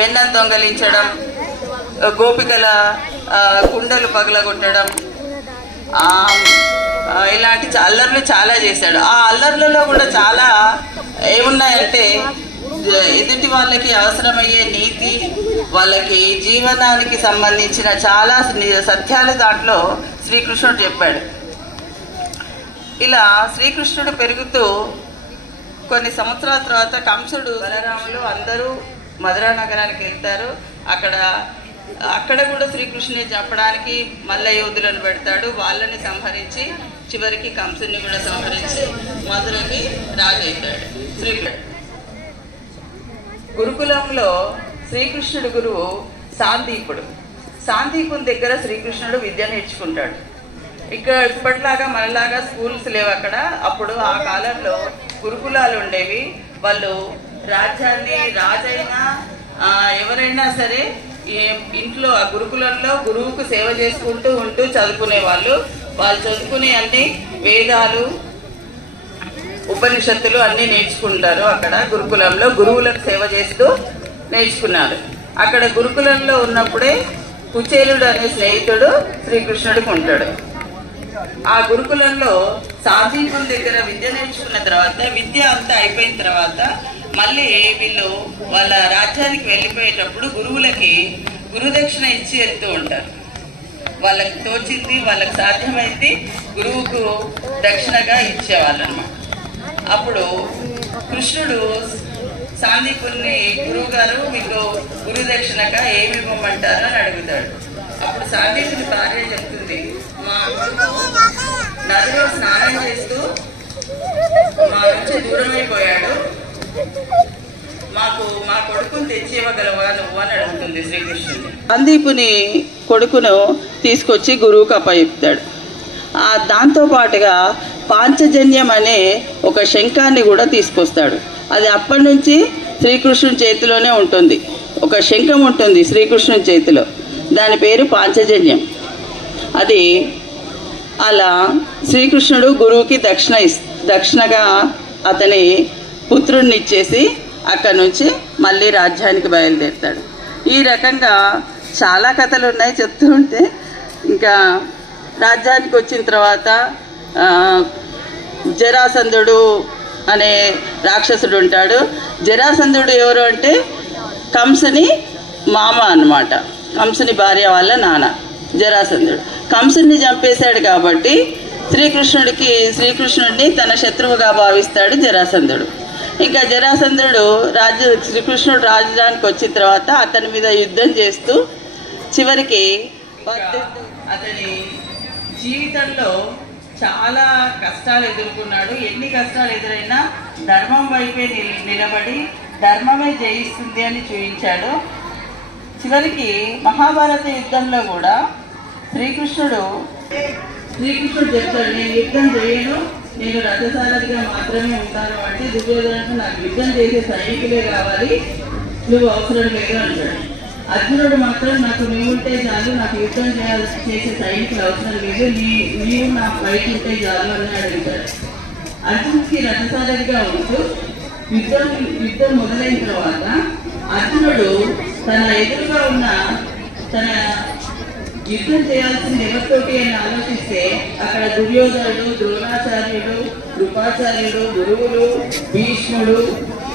వెన్నను దొంగలించడం, గోపికల కుండలు పగలగొట్టడం, ఇలాంటి అల్లర్లు చాలా చేశాడు. ఆ అల్లర్లలో కూడా చాలా ఏమున్నాయంటే ఎదుటి వాళ్ళకి అవసరమయ్యే నీతి, వాళ్ళకి జీవనానికి సంబంధించిన చాలా సత్యాలు దాంట్లో శ్రీకృష్ణుడు చెప్పాడు. ఇలా శ్రీకృష్ణుడు పెరుగుతూ కొన్ని సంవత్సరాల తర్వాత కంసుడు, బలరాములు అందరూ మధురా నగరానికి వెళ్తారు. అక్కడ కూడా శ్రీకృష్ణుని చంపడానికి మల్ల యోధులను పెడతాడు. వాళ్ళని సంహరించి చివరికి కంసుని కూడా సంహరించి మధురకి రాజు అవుతాడు శ్రీకృష్ణుడు. గురుకులంలో శ్రీకృష్ణుడు గురువు సాందీపుడు. సాందీపుని దగ్గర శ్రీకృష్ణుడు విద్య నేర్చుకుంటాడు. ఇక్కడ ఇప్పటిలాగా మనలాగా స్కూల్స్ లేవు అక్కడ. అప్పుడు ఆ కాలంలో గురుకులాలు ఉండేవి. వాళ్ళు రాజ్యాన్ని, రాజైనా ఎవరైనా సరే ఇంట్లో ఆ గురుకులంలో గురువుకు సేవ చేసుకుంటూ ఉంటూ చదువుకునే వాళ్ళు చదువుకునే అన్ని వేదాలు, ఉపనిషత్తులు అన్ని నేర్చుకుంటారు. అక్కడ గురుకులంలో గురువులకు సేవ చేస్తూ నేర్చుకున్నారు. అక్కడ గురుకులంలో ఉన్నప్పుడే కుచేలుడు అనే స్నేహితుడు శ్రీకృష్ణుడికి ఉంటాడు. ఆ గురుకులంలో సాందీపుని దగ్గర విద్య నేర్చుకున్న తర్వాత, విద్య అంతా అయిపోయిన తర్వాత మళ్ళీ వీళ్ళు వాళ్ళ రాజ్యానికి వెళ్ళిపోయేటప్పుడు గురువులకి గురుదక్షిణ ఇచ్చి వెళ్తూ ఉంటారు. వాళ్ళకి తోచింది, వాళ్ళకి సాధ్యమైంది గురువుకు దక్షిణగా ఇచ్చేవాళ్ళు అన్నమాట. అప్పుడు కృష్ణుడు సాందీపుని, గురువు గారు మీకు గురుదక్షిణగా ఏమి ఇవ్వమంటారు అని అడుగుతాడు. అప్పుడు సాందీపుని భార్య చెప్తుంది, మా నదిలో స్నానం చేస్తూ మా నుంచి దూరమైపోయాడు, మా కొడుకుని తెచ్చి ఇవ్వగలవా నువ్వు అని అడుగుతుంది శ్రీకృష్ణుడు. సాందీపుని కొడుకును తీసుకొచ్చి గురువుకు అప్పచెప్తాడు. దాంతో పాటుగా పాంచజన్యం అనే ఒక శంఖాన్ని కూడా తీసుకొస్తాడు. అది అప్పటి నుంచి శ్రీకృష్ణుని చేతిలోనే ఉంటుంది. ఒక శంఖం ఉంటుంది శ్రీకృష్ణుని చేతిలో, దాని పేరు పాంచజన్యం. అది అలా శ్రీకృష్ణుడు గురువుకి దక్షిణగా అతని పుత్రుడిని ఇచ్చేసి అక్కడి నుంచి మళ్ళీ రాజ్యానికి బయలుదేరుతాడు. ఈ రకంగా చాలా కథలు ఉన్నాయి చెప్తూ ఉంటే. ఇంకా రాజ్యానికి వచ్చిన తర్వాత జరాసంధుడు అనే రాక్షసుడు ఉంటాడు. జరాసంధుడు ఎవరు అంటే కంసుని మామ అన్నమాట, కంసుని భార్య వాళ్ళ నాన్న జరాసంధుడు. కంసుని చంపేశాడు కాబట్టి శ్రీకృష్ణుడిని తన శత్రువుగా భావిస్తాడు జరాసంధుడు. ఇంకా జరాసంధుడు శ్రీకృష్ణుడు రాజ్యానికి వచ్చిన తర్వాత అతని మీద యుద్ధం చేస్తూ చివరికి అతని జీవితంలో చాలా కష్టాలు ఎదుర్కొన్నాడు. ఎన్ని కష్టాలు ఎదురైనా ధర్మం వైపే నిలబడి ధర్మమే జయిస్తుంది అని చూపించాడు. చివరికి మహాభారత యుద్ధంలో కూడా శ్రీకృష్ణుడు చెప్తాడు, నేను యుద్ధం చేయను, నేను రథసారథిగా మాత్రమే ఉంటాను అంటే దుర్యోధనకు నాకు యుద్ధం చేసే సైనికులే కావాలి, నువ్వు అవసరం లేదు అంటాడు. అర్జునుడు మాత్రం నాకు నీవుంటే చాలు, నాకు యుద్ధం చేసే సైనికులు అవసరం లేదు, నీవు నా బయట ఉంటే చాలు అని అడుగుతాడు. అర్జునుడికి రథసారథిగా ఉంటూ యుద్ధం మొదలైన తర్వాత అర్జునుడు తన ఎదురుగా ఉన్న తన యుద్ధం చేయాల్సింది ఎవరితోటి అని ఆలోచిస్తే అక్కడ దుర్యోధనుడు, ద్రోణాచార్యుడు, కృపాచార్యుడు, గురువులు, భీష్ముడు,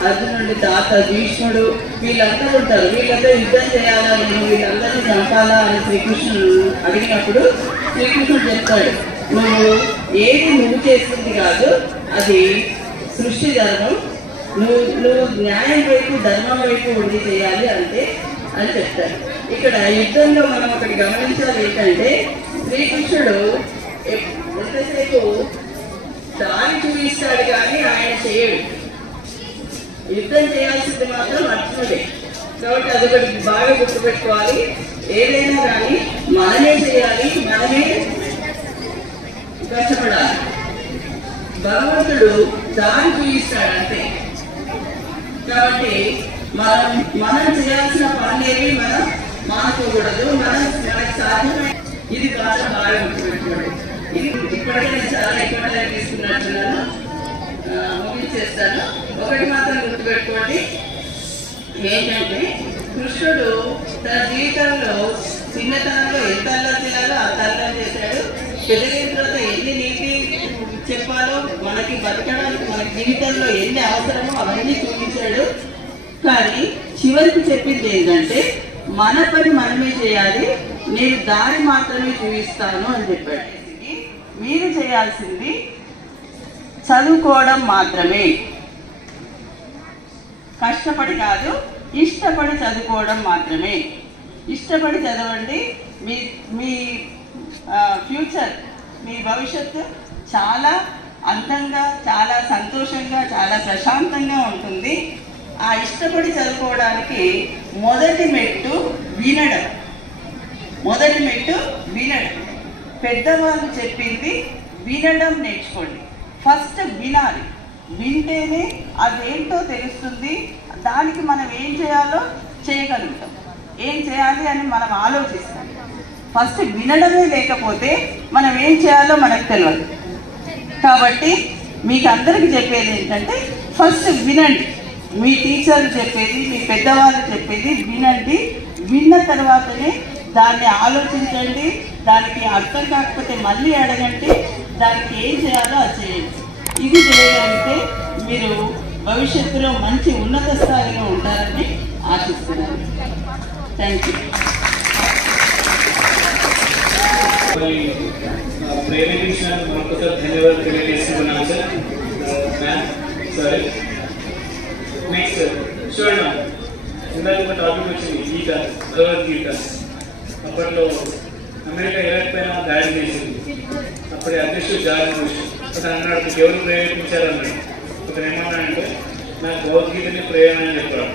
అర్జునుడి తాత భీష్ముడు, వీళ్ళందరూ ఉంటారు. వీళ్ళంతా యుద్ధం చేయాలా, నేను వీళ్ళందరినీ చంపాలా అని శ్రీకృష్ణుడు అడిగినప్పుడు శ్రీకృష్ణుడు చెప్తాడు, నువ్వు చేస్తుంది కాదు, అది సృష్టి ధర్మం, నువ్వు న్యాయం వైపు ధర్మం వైపు ఉండి చేయాలి అంతే అని చెప్తారు. ఇక్కడ యుద్ధంలో మనం ఒకటి గమనించాలి ఏంటంటే శ్రీకృష్ణుడు ఎంతసేపు దారి చూపిస్తాడు కానీ ఆయన చేయడు. యుద్ధం చేయాల్సింది మాత్రం అర్జునుడే. కాబట్టి అదొకటి బాగా గుర్తుపెట్టుకోవాలి. ఏదైనా కానీ మనమే చేయాలి, మనమే కష్టపడాలి. భగవంతుడు దారి చూపిస్తాడు అంతే. కాబట్టి మనం చేయాల్సిన పనులేవి మనం మానుకోకూడదు. మనకు సాధ్యమే. ఇది చాలా బాగా గుర్తుపెట్టుకోండి. ఇది ఇప్పటికే చాలా ఎక్కువ టైం తీసుకున్నట్టున్నాను, ముగించేస్తాను. ఒకటి మాత్రం గుర్తుపెట్టుకోండి ఏంటంటే కృష్ణుడు తన జీవితంలో చిన్నతనంలో ఎంత అల్లరి చేయాలో అంత అల్లరి చేశాడు. పెద్దగైన తర్వాత ఎన్ని నీతి చెప్పాలో, మనకి బతకడానికి మన జీవితంలో ఎన్ని అవసరమో అవన్నీ చూపించాడు. కానీ చివరికి చెప్పింది ఏంటంటే మన పని మనమే చేయాలి, నేను దారి మాత్రమే చూపిస్తాను అని చెప్పాడు. మీరు చేయాల్సింది చదువుకోవడం మాత్రమే, కష్టపడి కాదు, ఇష్టపడి చదువుకోవడం మాత్రమే. ఇష్టపడి చదవండి, మీ మీ ఫ్యూచర్, మీ భవిష్యత్తు చాలా అందంగా, చాలా సంతోషంగా, చాలా ప్రశాంతంగా ఉంటుంది. ఆ ఇష్టపడి చదువుకోవడానికి మొదటి మెట్టు వినడం. మొదటి మెట్టు వినడం. పెద్దవాళ్ళు చెప్పింది వినడం నేర్చుకోండి. ఫస్ట్ వినాలి, వింటేనే అదేంటో తెలుస్తుంది, దానికి మనం ఏం చేయాలో చేయగలుగుతాం, ఏం చేయాలి అని మనం ఆలోచిస్తాం. ఫస్ట్ వినడమే లేకపోతే మనం ఏం చేయాలో మనకు తెలియదు. కాబట్టి మీకు అందరికీ చెప్పేది ఏంటంటే ఫస్ట్ వినండి. మీ టీచర్లు చెప్పేది, మీ పెద్దవాళ్ళు చెప్పేది వినండి. విన్న తర్వాతనే దాన్ని ఆలోచించండి, దానికి అర్థం కాకపోతే మళ్ళీ అడగండి, దానికి ఏం చేయాలో అది చేయండి. ఇది చేయగలిగితే మీరు భవిష్యత్తులో మంచి ఉన్నత స్థాయిలో ఉంటారని ఆశిస్తున్నాను. Thank you. ప్రేమించినందుకు మరొకసారి ధన్యవాదాలు తెలియజేస్తున్నాను సార్. Ma'am sorry. నెక్స్ట్ చూడండి, ఇందాక ఒక టాపిక్ వచ్చింది గీత, భగవద్గీత. అప్పట్లో అమెరికా ఇరాక్ పైన దాడి చేసింది. అప్పటి అధ్యక్షుడు జార్జ్ బుష్ అతను అన్నాడు, మీకు ఎవరు ప్రేరేపించారన్నాడు. అతను ఏమన్నాడంటే నాకు భగవద్గీతని ప్రేరణ అని చెప్పాడు.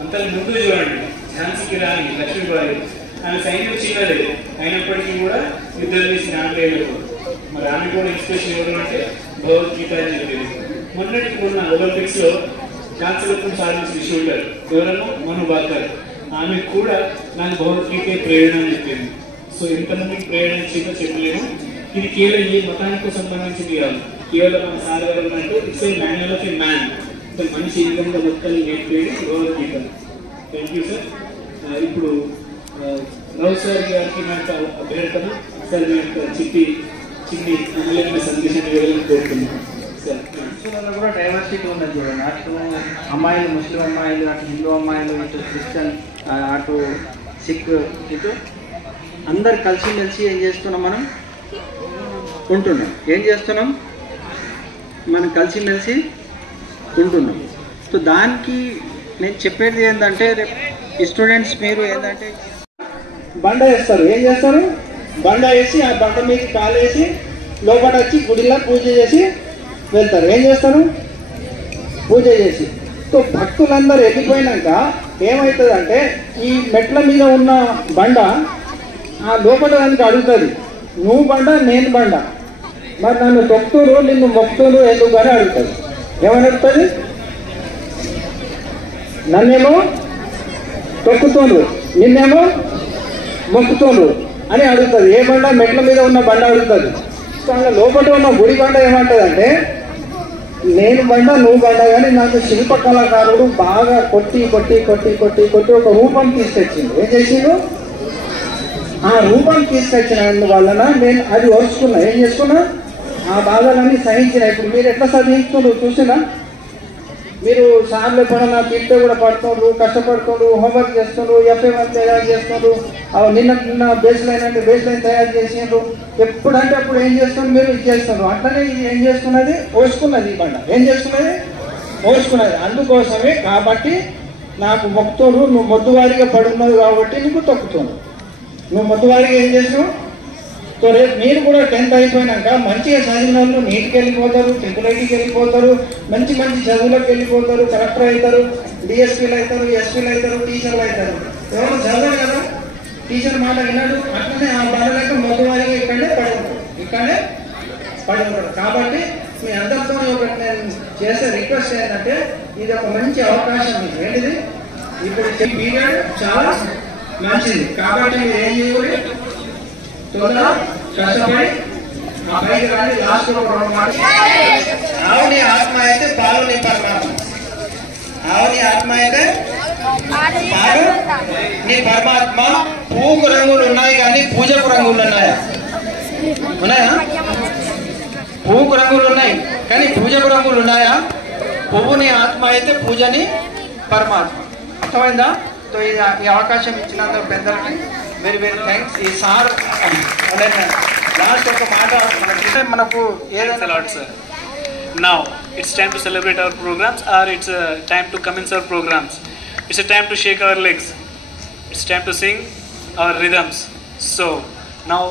అంతకు ముందు చూడండి, ఝాన్సీ రాణి లక్ష్మీబాయి, ఆమె సైన్యం చిన్నది అయినప్పటికీ కూడా యుద్ధం చేసిన ఆంగ్లేయులు. మరి ఆమె కూడా ఇన్స్పిరేషన్ ఎవరు అంటే భగవద్గీత అని చెప్పేది. మొన్నటికి మొన్న ఒలింపిక్స్లో కాంస్యరత్నం సాధించిన షూటర్ ఎవరన్నా మను భాకర్, ఆమె కూడా నాకు భగవద్గీత ప్రేరణ అని చెప్పింది. సో ఎంతమందికి ప్రేరణ ఇచ్చిందో చెప్పలేము. ఇది కేవలం ఈ మతానికి సంబంధించింది కాదు, కేవలం మన సాధారణ అంటే it's a manual of a man. మనిషి ఈ విధంగా మొత్తం నేర్పేది భగవద్గీత. Thank you sir. ఇప్పుడు రావు సార్ గారికి నా యొక్క అభ్యర్థన సార్ మీ యొక్క చిన్ని అమూల్యమైన సందేశాన్ని ఇవ్వాలని కోరుతున్నాను సార్. క్రిస్టియన్లో కూడా డైవర్సిటీ ఉన్నది చూడండి. అటు అమ్మాయిలు, ముస్లిం అమ్మాయిలు, అటు హిందూ అమ్మాయిలు, ఇటు క్రిస్టియన్, అటు సిక్, ఇటు అందరు కలిసిమెలిసి ఏం చేస్తున్నాం, మనం ఉంటున్నాం. ఏం చేస్తున్నాం, మనం కలిసిమెలిసి ఉంటున్నాం. సో దానికి నేను చెప్పేది ఏంటంటే, రేపు స్టూడెంట్స్ మీరు ఏంటంటే బండ వేస్తారు. ఏం చేస్తారు, బండ వేసి ఆ బండ మీద కాలేసి లోపల వచ్చి గుడిలో పూజ చేసి వెళ్తారు. ఏం చేస్తారు, పూజ చేసి. సో భక్తులందరూ వెళ్ళిపోయినాక ఏమవుతుందంటే ఈ మెట్ల మీద ఉన్న బండ ఆ లోపల దానికి అడుగుతుంది, నువ్వు బండ నేను బండ, మరి నన్ను తొక్కుతూరు నిన్ను మొక్కుతూరు ఎందుకు అని అడుగుతుంది. ఏమని అడుగుతుంది, నన్నేమో తొక్కుతుండ్రు నిన్నేమో మొక్కుతుండ్రు అని అడుగుతుంది. ఏ బండ, మెట్ల మీద ఉన్న బండ అడుగుతుంది. సో అలా లోపల ఉన్న గుడి బండ ఏమంటుందంటే నేను బండ నువ్వు బండ, కానీ నాకు శిల్ప కళాకారుడు బాగా కొట్టి కొట్టి కొట్టి కొట్టి కొట్టి ఒక రూపం తీసుకొచ్చింది. ఏం చేసిండు, ఆ రూపం తీసుకొచ్చినందువలన నేను అది ఓర్చుకున్నా. ఏం చేసుకున్నా, ఆ బాధలన్నీ సహించిన. ఇప్పుడు మీరు ఎట్లా సహిస్తున్నారు చూసినా, మీరు సార్లు ఎప్పుడన్నా తింటే కూడా పడుతుండ్రు, కష్టపడుతుండ్రు, హోంవర్క్ చేస్తుండ్రు, ఎఫ్ఏ1 తయారు చేస్తుండ్రు, నిన్న బేస్ లైన్ అంటే బేస్ లైన్ తయారు చేసిండ్రు. ఎప్పుడంటే అప్పుడు ఏం చేస్తున్నారు, మీరు ఇది చేస్తున్నారు. అట్లనే ఇది ఏం చేస్తున్నది, ఓసుకున్నది. ఈ బండ ఏం చేస్తున్నది, ఓసుకున్నది. అందుకోసమే కాబట్టి నాకు మొక్కుతోడు, నువ్వు మొద్దువారిగా పడున్నావు కాబట్టి నీకు తొక్కుతున్నావు. నువ్వు మొద్దువారిగా ఏం చేసినావు. సో రేపు మీరు కూడా 10th అయిపోయినాక మంచిగా చదివిన వాళ్ళు నీట్కి వెళ్ళిపోతారు, ట్రిపుల్ఐటీకి వెళ్ళిపోతారు, మంచి మంచి చదువులకు వెళ్ళిపోతారు, కలెక్టర్ అవుతారు, డిఎస్పీలు అవుతారు, ఎస్పీలు అవుతారు, టీచర్లు అవుతారు. ఎవరు చదవరు కదా, టీచర్ మాట విన్నాడు. అట్లనే ఆ బాధలకు మొదటివారిగా ఇక్కడనే పడి ఉంటారు. కాబట్టి మీ అందరితో ఒకటి నేను చేసే రిక్వెస్ట్ ఏంటంటే, ఇది ఒక మంచి అవకాశం మీకు. ఏంటిది, ఇప్పుడు ఈ పీరియడ్ చాలా మంచిది. కాబట్టి మీరు ఏం చేయాలి, తొందర కష్టపడి ఆ పైకి రాని లాస్ట్ లో ఆవుని ఆత్మ అయితే పాలు నీ పరమాత్మ, ఆవుని ఆత్మ అయితే నీ పరమాత్మ పువ్వుకు రంగులు ఉన్నాయి కానీ పూజకు రంగులు ఉన్నాయా? ఉన్నాయా? పువ్వుకు రంగులు ఉన్నాయి కానీ పూజకు రంగులు ఉన్నాయా? పువ్వుని ఆత్మ అయితే పూజని పరమాత్మ. అర్థమైందా? సో ఈ అవకాశం ఇచ్చినందుకు పెద్దలకి వెరీ వెరీ థ్యాంక్స్. ఈ సార్ లాస్ట్ ఒక మాట మనకు ఏదైనా sir. Now it's time to celebrate our programs, or it's time to commence our programs. It's a time to shake our legs. It's time to sing our rhythms. So now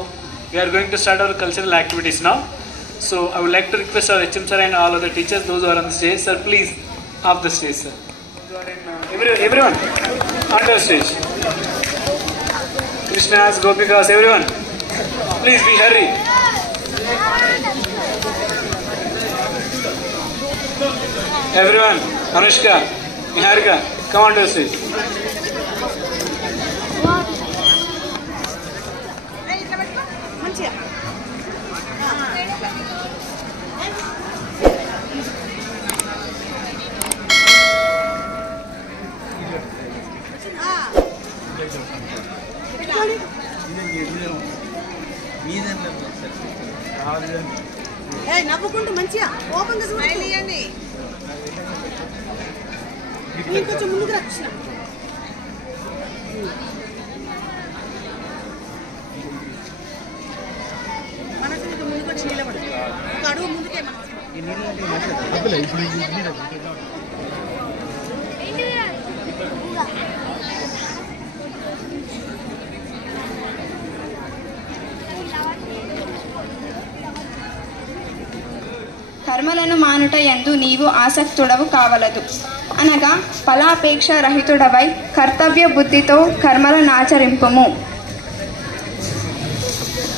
we are going to start our cultural activities now. So I would like to request our HM sir and all other teachers, those who are on the stage, sir, please off the stage, sir. Everyone on the stage. Krishnas, Gopikas, everyone, please be hurry. Everyone, Anushka, Niharika, come on to the stage. నవ్వుకుంటూ మంచిగా open గా smile ఇవ్వండి. కొంచెం ముందుకు రా కృష్ణ. మనసు ముందుకు వచ్చి నిలబడు. ఒక అడుగు ముందుకే కర్మలను మానుట యందు నీవు ఆసక్తుడవు కావలదు అనగా ఫలాపేక్ష రహితుడవై కర్తవ్య బుద్ధితో కర్మలను ఆచరింపుము.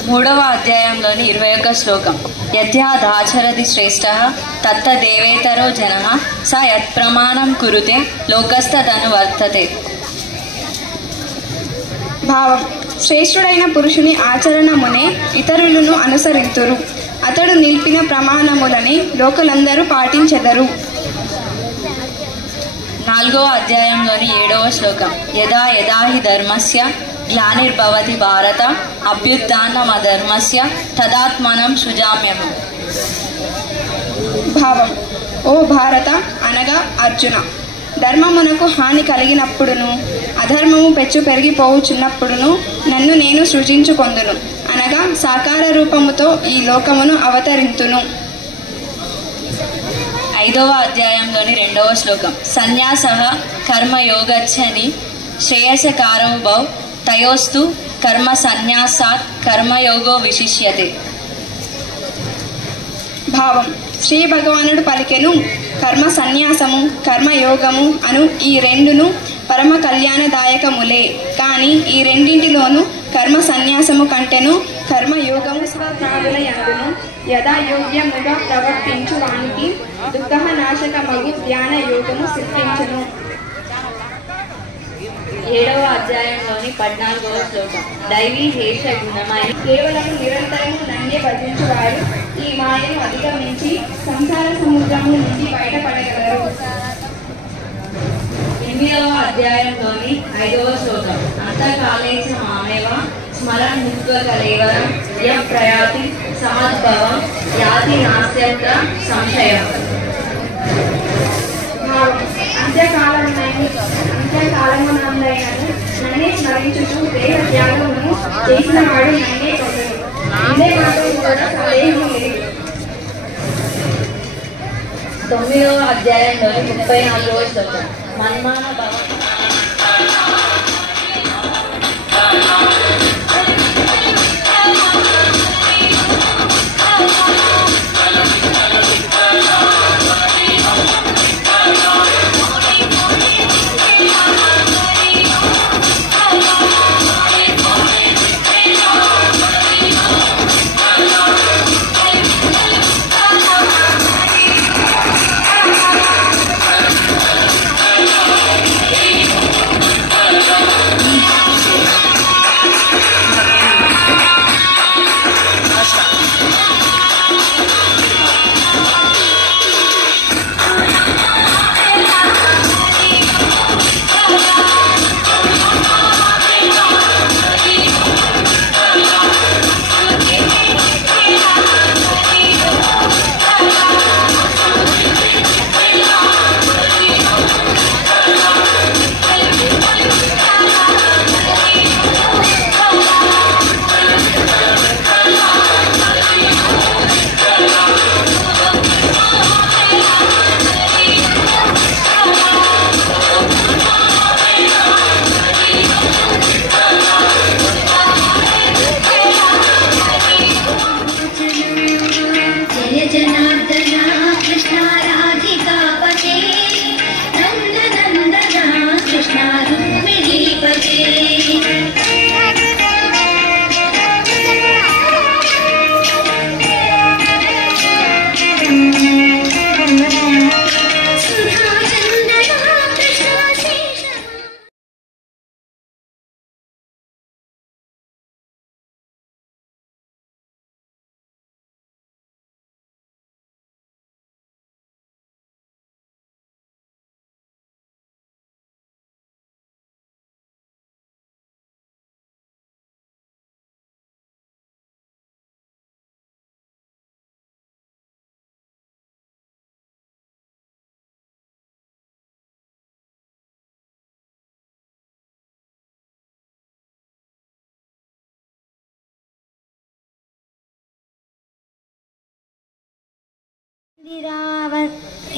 3వ అధ్యాయంలోని 21వ శ్లోకం. యద్యాదాచరతి శ్రేష్టః తత్తదేవేతరో జనః స యత్ప్రమాణం కురుతే లోకస్తదనువర్తతే. భావం: శ్రేష్ఠుడైన పురుషుని ఆచరణమునే ఇతరులను అనుసరింతురు. అతడు నిలిపిన ప్రమాణములని లోకులందరూ పాటించెదరు. 4వ అధ్యాయంలోని 7వ శ్లోకం. యదా యదా హి ధర్మస్య గ్లానిర్భవతి భారత అభ్యుత్థానమధర్మస్య తదాత్మనం సృజామ్యహం. భావం: ఓ భారత అనగా అర్జున, ధర్మమునకు హాని కలిగినప్పుడును అధర్మము పెచ్చు పెరిగిపోవుచున్నప్పుడును నన్ను నేను సృజించుకొందును అనగా సాకార రూపముతో ఈ లోకమును అవతరింతును. 5వ అధ్యాయంలోని 2వ శ్లోకం. సన్యాసః కర్మయోగచ్చని శ్రేయసకారౌభౌ తయోస్తు కర్మ సన్యాసాత్ కర్మయోగో విశిష్యతే. భావం: శ్రీ భగవానుడు పలికెను, కర్మ సన్యాసము కర్మయోగము అను ఈ రెండును పరమ కళ్యాణదాయకములే. కానీ ఈ రెండింటిలోనూ కర్మ సన్యాసము కంటెను కర్మయోగము స్వప్నాదుల యందును యథాయోగ్యముగా ప్రవర్తించు వానికి దుఃఖనాశకమగు ధ్యాన యోగము సిద్ధించును. 7వ అధ్యాయంలోని 14వ శ్లోకం. దైవీ హేష గుణమై కేవలము నిరంతరము నన్నే భజించువారు ఈ మాయను అధిగమించి సంసార సముద్రము నుండి బయటపడగలరు. 8వ అధ్యాయంలోని 5వ శ్లోకం. అంతకాలేచ మామేవ స్మరన్ ముక్త కలేవరం యం ప్రయాతి సమద్భవం యాతి నాస్త్యత్ర సంశయం. అంత్యకాలమునందైనను నన్నే స్మరించుచు దేహ త్యాగమును చేసిన వాడు నన్నే పొందును. ఇదే మాత్రం కూడా సందేహము లేదు. 9వ అధ్యాయంలోని 34వ శ్లోకం. మన్మాన భవ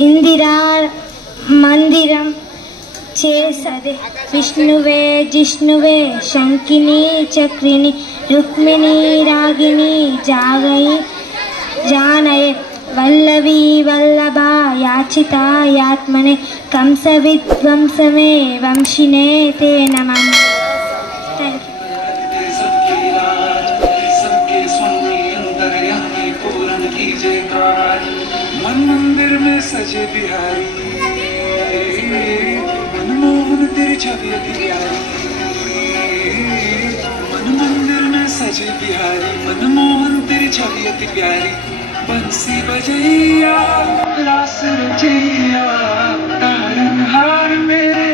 ఇందిరా మందిరం చేసదే విష్ణువే జిష్ణువే శంకిని చక్రిని రుక్మిణి రాగిని జానయే వల్లవి వల్లభా యాచిత యాత్మనే కంస విధ్వంసమే వంశినే తే నమః. Thank you. मन मंदिर में सजे बिहारी मनमोहन तेरी छवि अति प्यारी मन मंदिर में सजे बिहारी मनमोहन तेरी छवि अति प्यारी बंसी बजैया रास रचैया तारनहार मेरे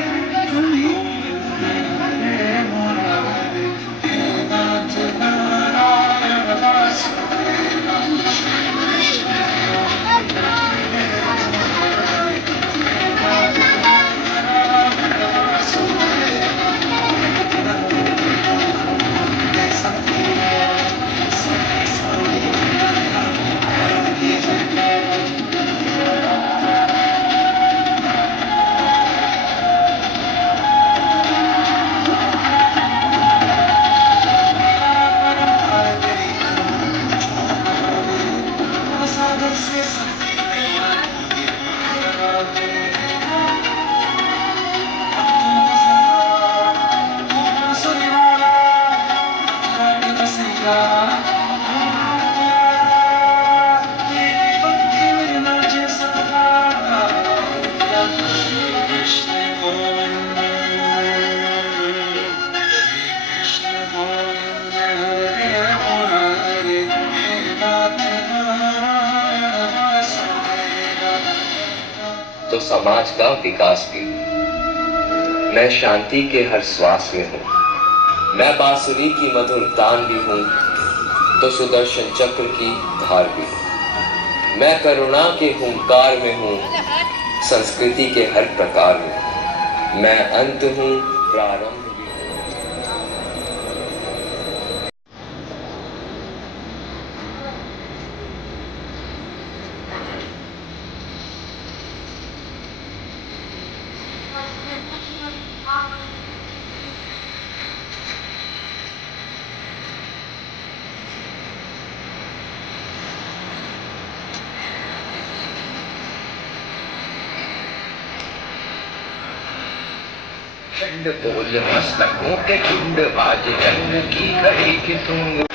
तो समाज का विकास भी हूँ। मैं शांति के हर श्वास में हूँ। मैं बांसुरी की मधुर तान भी हूँ तो सुदर्शन चक्र की धार भी हूँ। मैं करुणा के हुंकार में हूँ, संस्कृति के हर प्रकार में। मैं अंत हूँ, प्रारंभ भी हूँ। चंड बोल मस्तकों के कुंड बाज जंग की घड़ी की तुंग।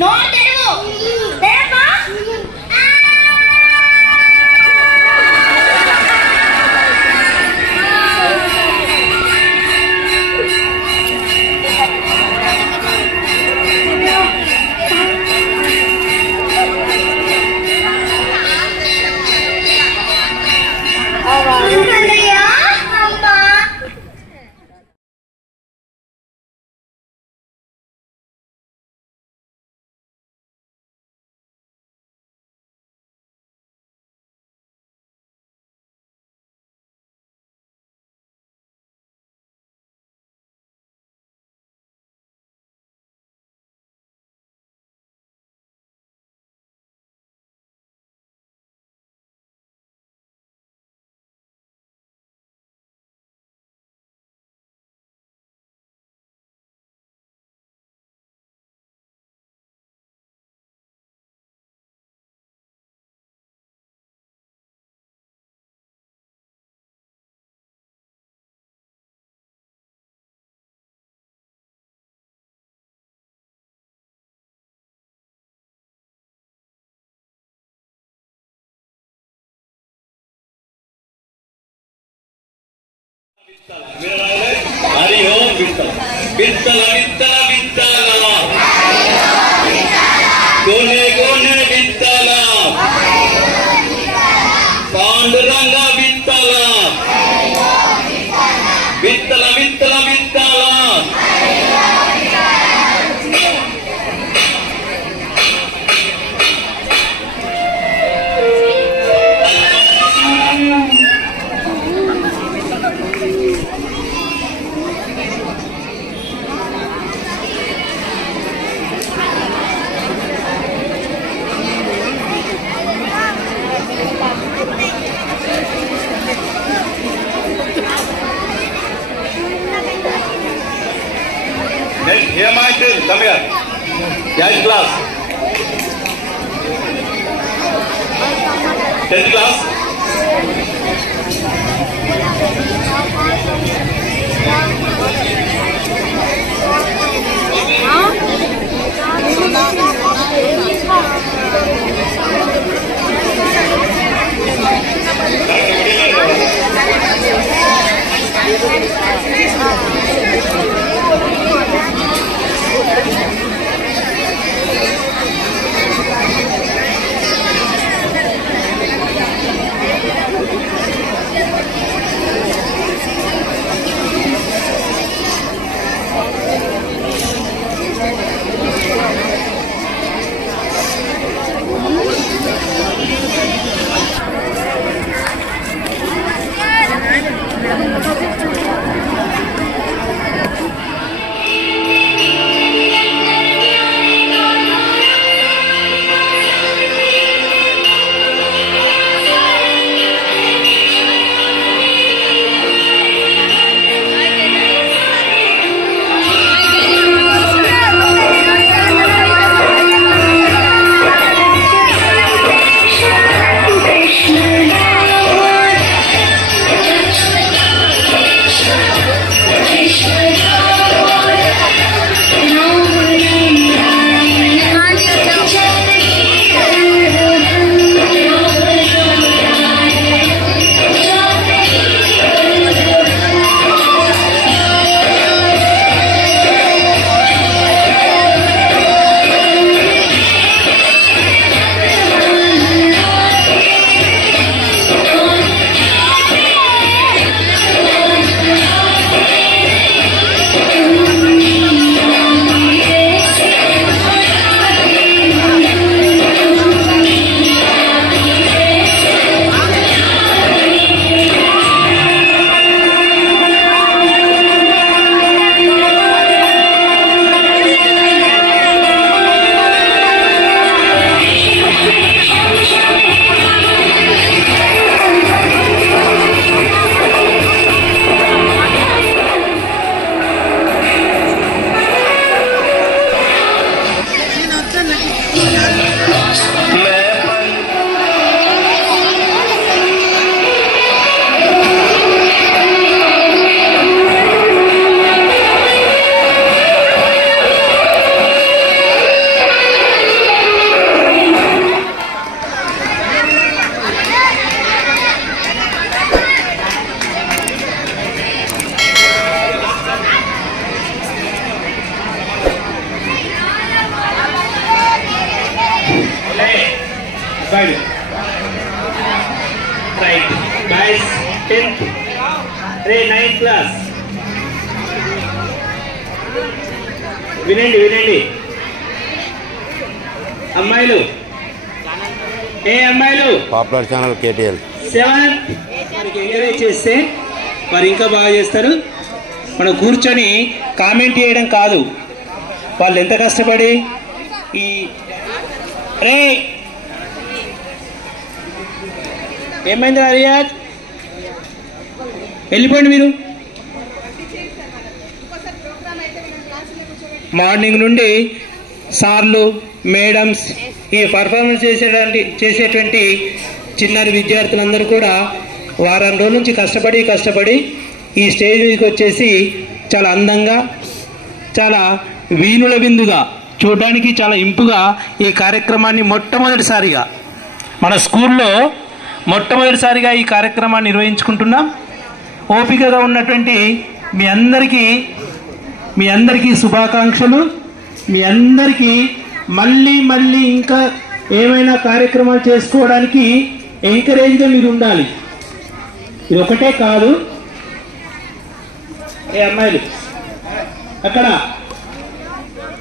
నోరు తెరువు. తెరవా? हरि ओम वित्तल वित्तल वित्तल वित्तल गोने गोने वित्तल पांडुरंग वित्तल वित्तल वित्तल वित्तल Next, here my turn. Come here. 10th class. 10th class. 5. Right. Guys, 10th. 9th class. వినండి అమ్మాయిలు అమ్మాయిలు పాపులర్ ఛానల్ KTL 7th వారికి ఎంకరేజ్ చేస్తే వారు ఇంకా బాగా చేస్తారు. మనం కూర్చొని కామెంట్ చేయడం కాదు, వాళ్ళు ఎంత కష్టపడి ఈ ఏమైంది రియాజ్ వెళ్ళిపోండి మీరు. మార్నింగ్ నుండి సార్లు మేడమ్స్ ఈ పర్ఫార్మెన్స్ చేసేటువంటి చిన్నారి విద్యార్థులందరూ కూడా వారం రోజుల నుంచి కష్టపడి ఈ స్టేజ్ మీదకి వచ్చేసి చాలా అందంగా, చాలా వీణుల విందుగా, చూడడానికి చాలా ఇంపుగా ఈ కార్యక్రమాన్ని మొట్టమొదటిసారిగా మన స్కూల్లో మొట్టమొదటిసారిగా ఈ కార్యక్రమాన్ని నిర్వహించుకుంటున్నాం. ఓపికగా ఉన్నటువంటి మీ అందరికీ శుభాకాంక్షలు. మీ అందరికీ మళ్ళీ ఇంకా ఏమైనా కార్యక్రమాలు చేసుకోవడానికి ఎంకరేజ్గా మీరు ఉండాలి. ఇది ఒకటే కాదు. అమ్మాయిలు అక్కడ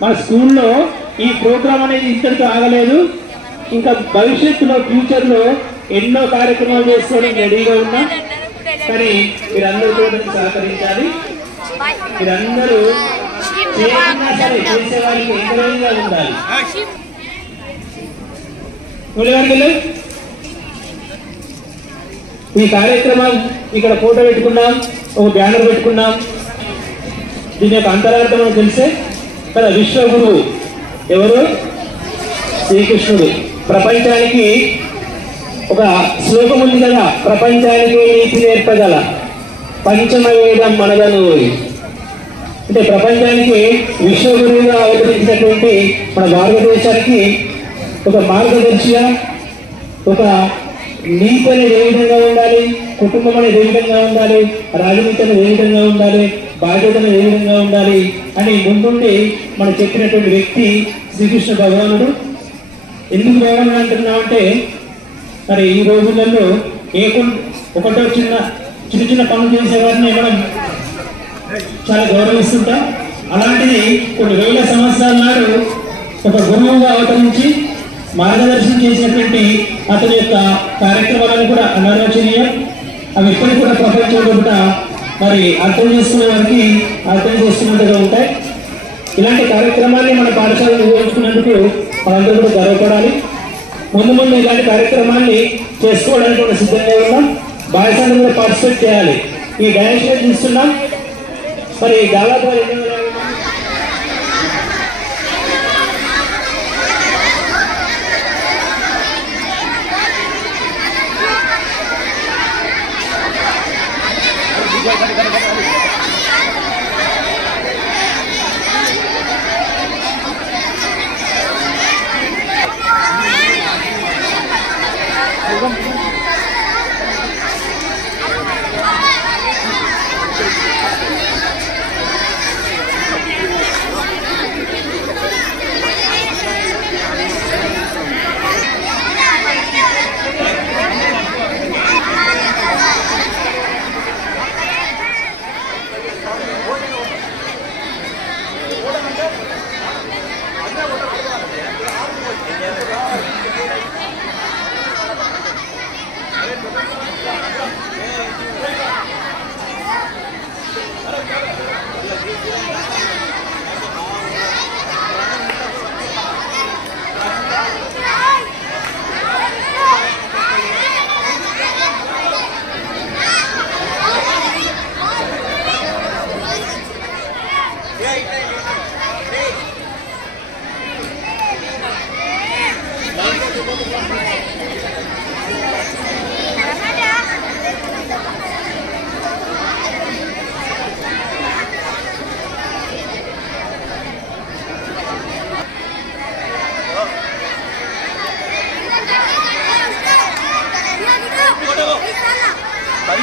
మన స్కూల్లో ఈ ప్రోగ్రాం అనేది ఇంతటితో ఆగలేదు. ఇంకా భవిష్యత్తులో ఫ్యూచర్లో ఎన్నో కార్యక్రమాలు చేసుకోవడానికి రెడీగా ఉన్నాం. కానీ మీరందరూ కూడా సహకరించాలి. మీరందరూ చేసేవారికి ఎంకరేజ్గా ఉండాలి. ఈ కార్యక్రమం ఇక్కడ ఫోటో పెట్టుకున్నాం, ఒక బ్యానర్ పెట్టుకున్నాం. దీని యొక్క అంతరార్థం తెలిసే కదా. విశ్వగురువు ఎవరు? శ్రీకృష్ణుడు. ప్రపంచానికి ఒక శ్లోకం ఉంది కదా, ప్రపంచానికి నీతి నేర్పగల పంచమ వేదం మనదను. అంటే ప్రపంచానికి విశ్వగురువుగా అవతరించినటువంటి మన భారతదేశానికి ఒక మార్గదర్శిగా, ఒక నీతి అనేది ఏ విధంగా ఉండాలి, కుటుంబం అనేది ఏ విధంగా ఉండాలి, రాజనీతి అనేది ఏ విధంగా ఉండాలి, బాధ్యత అనేది ఏ విధంగా ఉండాలి అని ముందుండి మనం చెప్పినటువంటి వ్యక్తి శ్రీకృష్ణ భగవానుడు. ఎందుకు భగవానుడు అంటున్నామంటే, మరి ఈ రోజులలో ఒకటో చిన్న పనులు చేసేవారిని మనం చాలా గౌరవిస్తుంటాం. అలాంటిది కొన్ని వేల సంవత్సరాల నాడు ఒక గురువుగా అవతరించి మార్గదర్శనం చేసినటువంటి అతని యొక్క కార్యక్రమాలను కూడా అనాలోచనీయం. అవి ఇప్పటికి కూడా ప్రపంచంలో కూడా మరి అర్థం చేసుకునే వారికి అర్థం చేసుకున్నట్టుగా ఉంటాయి. ఇలాంటి కార్యక్రమాన్ని మన పాఠశాలలో నిర్వహించుకున్నందుకు మనందరూ కూడా గర్వపడాలి. ముందు ఇలాంటి కార్యక్రమాన్ని చేసుకోవడానికి కూడా సిద్ధంగా ఉన్నాం. బాయ్స్ కూడా పార్టిసిపేట్ చేయాలి. ఈ డ్యాన్స్ చూస్తున్నాం. మరి దాదాపు 250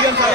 Thank you.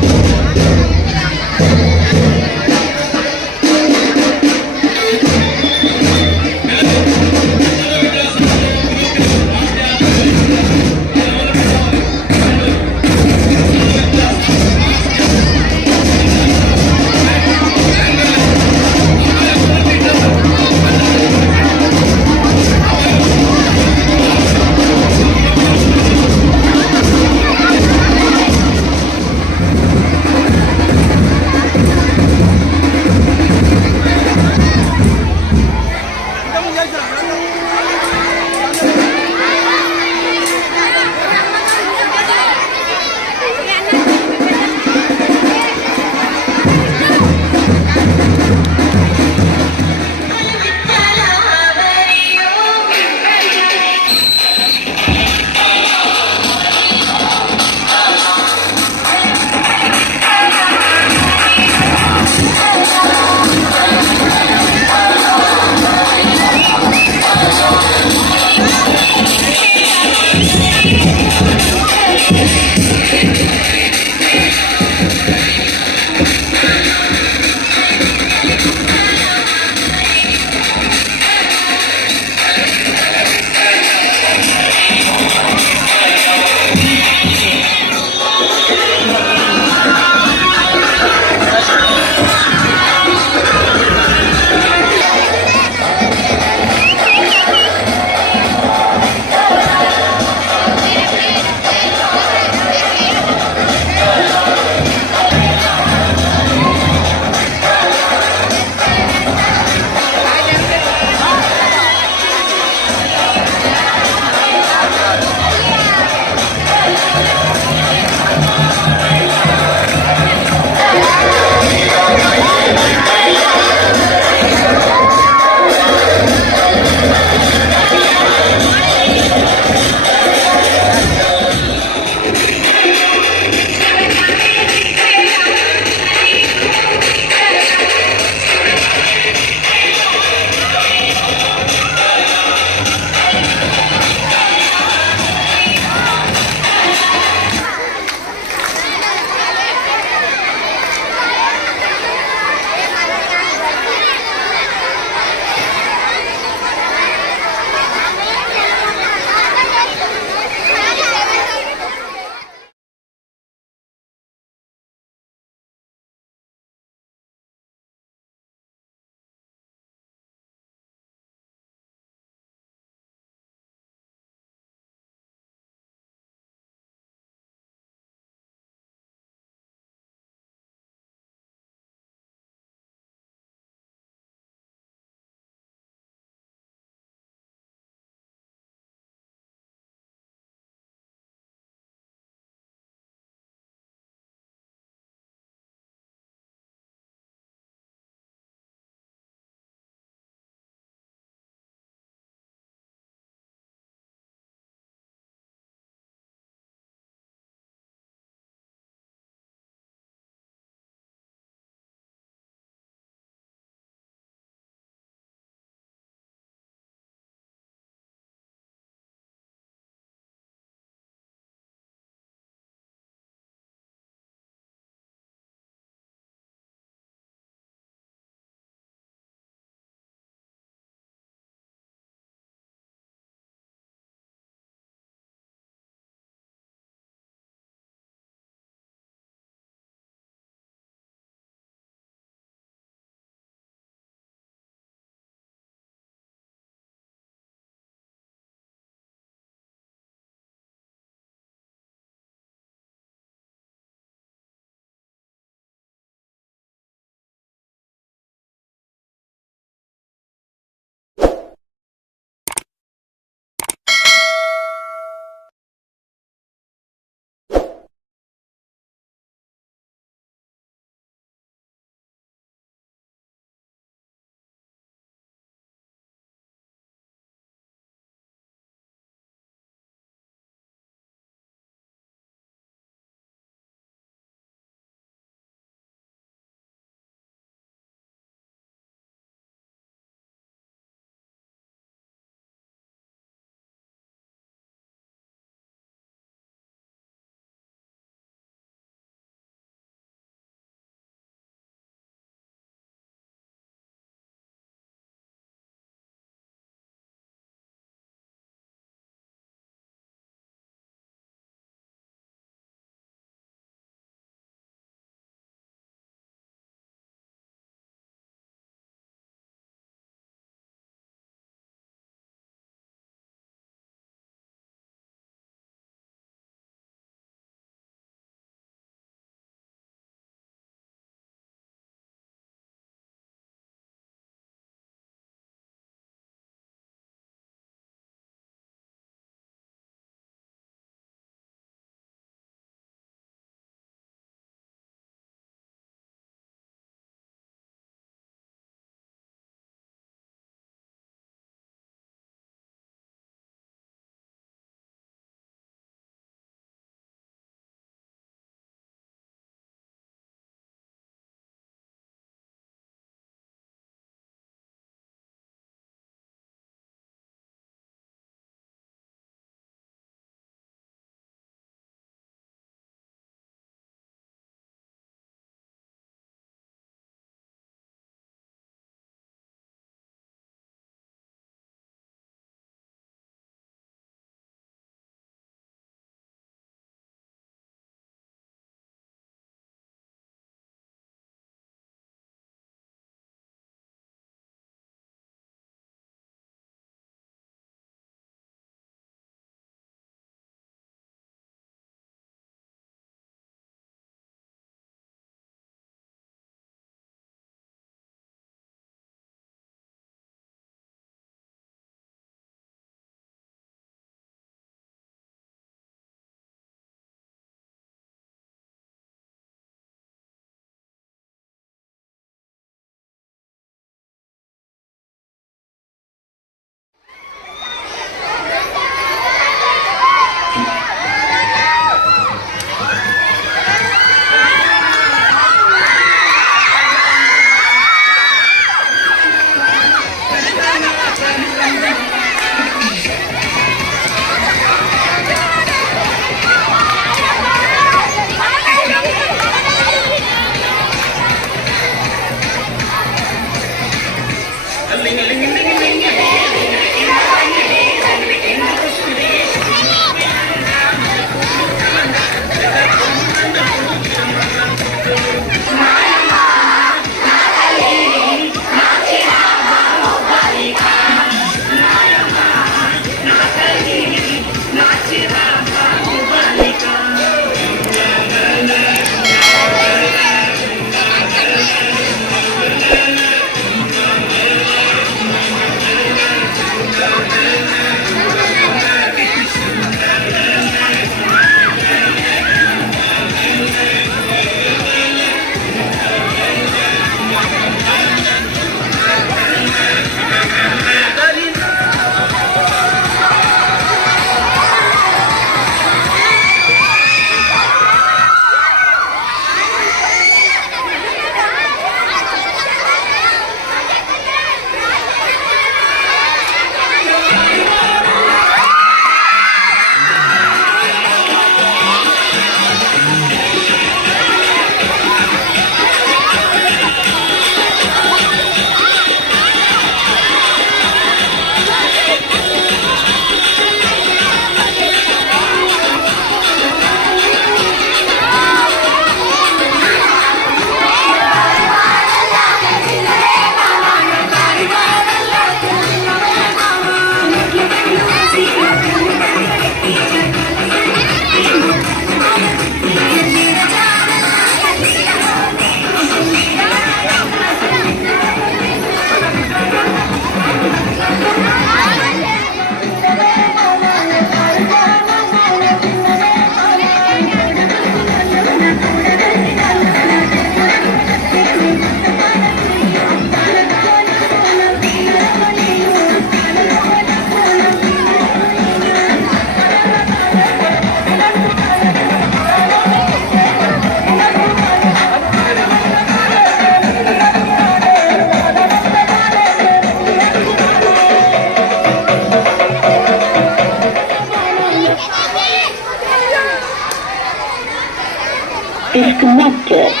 disconnected.